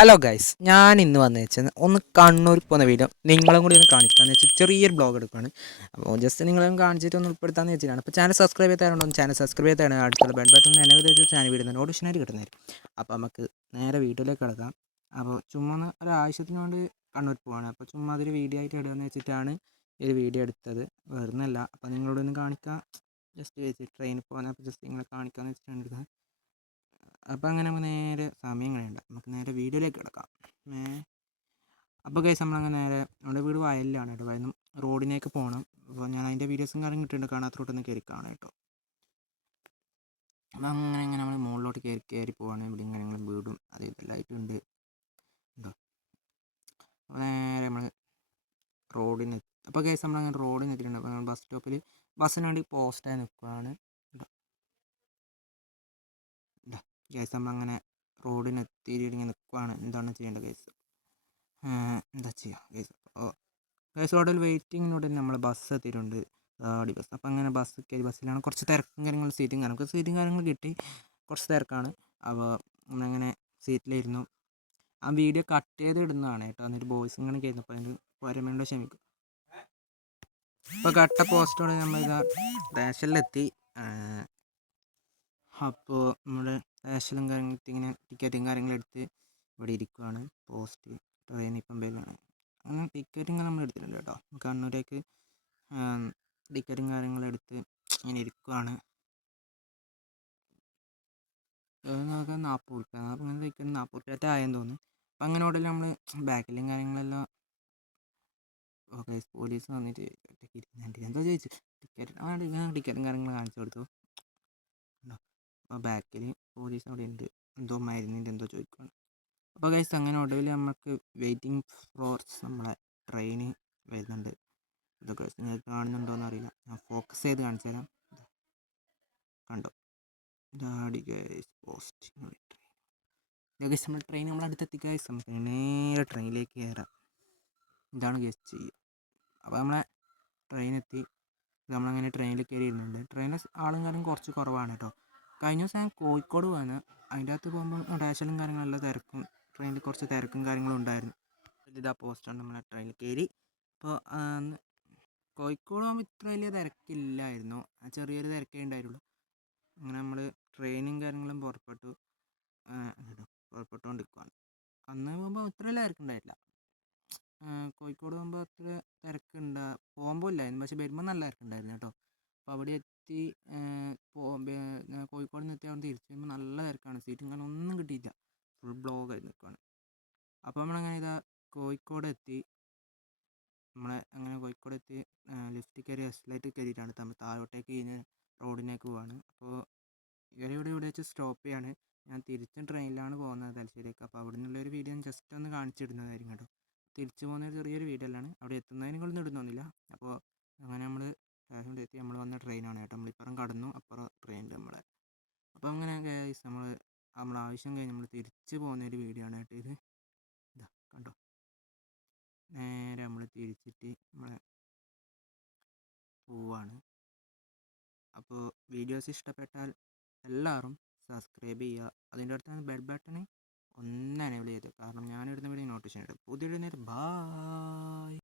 Hello guys, ഞാൻ ഇന്ന് വന്നു വെച്ചാൽ ഒന്ന് കണ്ണൂർ പോകുന്ന വീഡിയോ നിങ്ങളും കൂടി ഒന്ന് കാണിക്കാമെന്ന് വെച്ചാൽ ചെറിയൊരു ബ്ലോഗ് എടുക്കുകയാണ്. അപ്പോൾ ജസ്റ്റ് നിങ്ങളൊന്ന് കാണിച്ചിട്ട് ഒന്ന് ഉൾപ്പെടുത്താമെന്ന് വെച്ചിട്ടാണ്. അപ്പോൾ ചാനൽ സബ്സ്ക്രൈബ് ചെയ്താലുണ്ടോ ചാനൽ സബ്സ്ക്രൈബ് ചെയ്താണ് അടുത്തുള്ള ബെൽ ബട്ടൺ എന്നെ വെച്ചാൽ ചാനൽ വീടുന്ന നോട്ടിഫിക്കേഷനായിട്ട് കിട്ടുന്നതായിരിക്കും. അപ്പോൾ നമുക്ക് നേരെ വീഡിയോയിലേക്ക് കിടക്കാം. അപ്പോൾ ചുമ്മാ ഒരു ആവശ്യത്തിന് വേണ്ടി കണ്ണൂർ പോവാണ്. അപ്പോൾ ചുമ്മാ അതൊരു വീഡിയോ ആയിട്ട് ഇടുകയെന്ന് വെച്ചിട്ടാണ് ഈ ഒരു വീഡിയോ എടുത്തത്, വേറൊന്നല്ല. അപ്പോൾ നിങ്ങളോടൊന്ന് കാണിക്കാം, ജസ്റ്റ് വെച്ച് ട്രെയിനിൽ പോകാൻ. അപ്പോൾ ജസ്റ്റ് നിങ്ങളെ കാണിക്കാമെന്ന് വെച്ചിട്ടാണ് എടുക്കുന്നത്. അപ്പോൾ അങ്ങനെ നമുക്ക് നേരെ സമയം കളയണ്ട, നമുക്ക് നേരെ വീഡിയോയിലേക്ക് കിടക്കാം. അപ്പോൾ കേസ് നമ്മളങ്ങനെ നേരെ നമ്മുടെ വീട് വയലിലാണ് കേട്ടോ. വയലിനും റോഡിലേക്ക് പോകണം. അപ്പോൾ ഞാൻ അതിൻ്റെ വീഡിയോസും കാര്യം കിട്ടുന്നുണ്ട്, കാണാത്തോട്ടൊന്ന് കയറി കാണാം കേട്ടോ. അപ്പം അങ്ങനെ നമ്മൾ മുകളിലോട്ട് കയറി പോവാണ്. ഇവിടെ ഇങ്ങനെ വീടും അത് ഇതെല്ലായിട്ടുണ്ട് കേട്ടോ. അപ്പോൾ നേരെ നമ്മൾ റോഡിന് അപ്പോൾ കേസ് നമ്മളങ്ങനെ റോഡിന് എത്തിയിട്ടുണ്ട്. അപ്പോൾ ബസ് സ്റ്റോപ്പിൽ ബസ്സിന് വേണ്ടി പോസ്റ്റായി നിൽക്കുകയാണ്. കേസ് നമ്മളങ്ങനെ റോഡിനെത്തിയിട്ട് ഇങ്ങനെ നിൽക്കുകയാണ്. എന്താണ് ചെയ്യേണ്ടത് കേസ്, എന്താ ചെയ്യുക കേസ്? അപ്പോൾ കേസ് റോഡിൽ വെയിറ്റിങ്ങിനോട് നമ്മൾ ബസ് എത്തിയിട്ടുണ്ട്, ആടി ബസ്. അപ്പോൾ അങ്ങനെ ബസ് കയറി. ബസ്സിലാണ് കുറച്ച് തിരക്കും കാര്യങ്ങളും, സീറ്റും കാര്യങ്ങൾ കിട്ടി. കുറച്ച് തിരക്കാണ്. അപ്പോൾ നമ്മളങ്ങനെ സീറ്റിലിരുന്നു. ആ വീഡിയോ കട്ട് ചെയ്ത് ഇടുന്നതാണ് കേട്ടോ. എന്നിട്ട് ബോയ്സ് ഇങ്ങനെ കയറുന്നു. അപ്പോൾ അതിന് പരമേണ്ട ക്ഷമിക്കും. ഇപ്പോൾ കട്ട പോസ്റ്റോടെ നമ്മൾ ഇതാ സ്റ്റേഷനിലെത്തി. അപ്പോൾ നമ്മുടെ സ്റ്റേഷനും ഇങ്ങനെ ടിക്കറ്റും കാര്യങ്ങളും എടുത്ത് ഇവിടെ ഇരിക്കുകയാണ്. പോസ്റ്റ് ട്രെയിൻ ഇപ്പം പേരാണ്. അങ്ങനെ ടിക്കറ്റും നമ്മൾ എടുത്തിട്ടുണ്ട് കേട്ടോ. കണ്ണൂരേക്ക് ടിക്കറ്റും കാര്യങ്ങളും എടുത്ത് ഇങ്ങനെ ഇരിക്കുകയാണ്. നമുക്ക് 40 റുപ്യ, അങ്ങനെ ടിക്കറ്റ് 40 റുപ്യ ആയെന്ന് തോന്നുന്നു. അപ്പം അങ്ങനെ ഉടനെ നമ്മൾ ബാക്കിലും കാര്യങ്ങളെല്ലാം ഓക്കെ. പോലീസ് വന്നിട്ട് എന്താ ചോദിച്ചു, ടിക്കറ്റും കാര്യങ്ങളും കാണിച്ചു കൊടുത്തു. അപ്പോൾ ബാക്കിൽ പോലീസ് അവിടെ ഉണ്ട്, എന്തോ മരുന്നിൻ്റെ എന്തോ ചോദിക്കുകയാണ്. അപ്പോൾ ഗൈസ് അങ്ങനെ ഒടുവിൽ നമുക്ക് വെയിറ്റിംഗ് ഫോർ നമ്മളെ ട്രെയിന് വരുന്നുണ്ട്. ഇതൊക്കെ നിങ്ങൾക്ക് കാണുന്നുണ്ടോയെന്ന് അറിയില്ല, ഞാൻ ഫോക്കസ് ചെയ്ത് കാണിച്ചു തരാം. കണ്ടോ, ഇതാടി ഗൈസ് പോസ്റ്റ് ട്രെയിൻ. ഗൈസ് നമ്മൾ ട്രെയിൻ നമ്മളടുത്തെത്തി ഗൈസ്. നമുക്ക് നേരെ ട്രെയിനിലേക്ക് കയറാം. ഇതാണ് ഗൈസ് ചെയ്യുക. അപ്പോൾ നമ്മളെ ട്രെയിനെത്തി. നമ്മളങ്ങനെ ട്രെയിനിൽ കയറി ഇരുന്നുണ്ട്. ട്രെയിനിൽ ആളും കാര്യം കുറച്ച് കുറവാണ് കേട്ടോ. കഴിഞ്ഞ ദിവസം ഞാൻ കോഴിക്കോട് പോകാൻ, അതിൻ്റെ അകത്ത് പോകുമ്പോൾ സ്റ്റേഷനും കാര്യങ്ങളെല്ലാം തിരക്കും, ട്രെയിനിൽ കുറച്ച് തിരക്കും കാര്യങ്ങളും ഉണ്ടായിരുന്നു. ഇതാ പോസ്റ്റാണ്, നമ്മളെ ട്രെയിനിൽ കയറി. അപ്പോൾ കോഴിക്കോട് പോകുമ്പോൾ ഇത്ര വലിയ തിരക്കില്ലായിരുന്നു, ചെറിയൊരു തിരക്കേ ഉണ്ടായിരുള്ളൂ. അങ്ങനെ നമ്മൾ ട്രെയിനും കാര്യങ്ങളും പുറപ്പെട്ടുകൊണ്ടിരിക്കുകയാണ്. അന്ന് പോകുമ്പോൾ ഇത്ര വലിയ തിരക്കുണ്ടായിട്ടില്ല. കോഴിക്കോട് പോകുമ്പോൾ അത്ര പോകുമ്പോൾ ഇല്ലായിരുന്നു, പക്ഷേ വരുമ്പോൾ നല്ല തിരക്കുണ്ടായിരുന്നു കേട്ടോ. അപ്പോൾ അവിടെ എത്തി. കോഴിക്കോട് നിന്ന് എത്തി അവിടെ തിരിച്ച് വരുമ്പോൾ നല്ല തിരക്കാണ്. സീറ്റും കാരണം ഒന്നും കിട്ടിയില്ല, ഫുൾ ബ്ലോക്കായി നിൽക്കുകയാണ്. അപ്പോൾ നമ്മളങ്ങനെ ഇതാ കോഴിക്കോട് എത്തി. കോഴിക്കോട് എത്തി ലിഫ്റ്റ് കയറി എസ്കലേറ്റർ കയറിയിട്ടാണ് നമ്മൾ താഴോട്ടേക്ക് റോഡിലേക്ക് പോവാണ്. അപ്പോൾ ഇവിടെ വെച്ച് സ്റ്റോപ്പ് ചെയ്യാണ്. ഞാൻ തിരിച്ചും ട്രെയിനിലാണ് പോകുന്നത് തലശ്ശേരിക്ക്. അപ്പോൾ അവിടെ നിന്നുള്ളൊരു വീഡിയോ ഞാൻ ജസ്റ്റ് ഒന്ന് കാണിച്ചിടുന്നതായിരിക്കും കേട്ടോ. തിരിച്ചു പോകുന്ന ചെറിയൊരു വീഡിയോയിലാണ്, അവിടെ എത്തുന്നതിന് കൊണ്ടൊന്നും ഇടുന്നൊന്നുമില്ല. അപ്പോൾ അങ്ങനെ നമ്മൾ സ്റ്റേഷനിൽ എത്തി. നമ്മൾ വന്ന ട്രെയിനാണ് കേട്ടോ. നമ്മളിപ്പുറം കടന്നു, അപ്പുറം ട്രെയിനിൽ നമ്മളെ. അപ്പോൾ അങ്ങനെ ഗൈസ് നമ്മൾ ആവശ്യം കഴിഞ്ഞ് നമ്മൾ തിരിച്ചു പോകുന്ന ഒരു വീഡിയോ ആണ് കേട്ടോ ഇത്. ഇതാ കണ്ടോ, നേരെ നമ്മൾ തിരിച്ചിട്ട് നമ്മളെ പോവാണ്. അപ്പോൾ വീഡിയോസ് ഇഷ്ടപ്പെട്ടാൽ എല്ലാവരും സബ്സ്ക്രൈബ് ചെയ്യുക. അതിൻ്റെ അടുത്താണ് ബെൽ ബട്ടൺ ഒന്ന് എനേബിൾ ചെയ്ത്, കാരണം ഞാനിടുന്ന വീഡിയോ നോട്ടിഫിക്കേഷൻ ഇടും. പുതിയ ബായ്.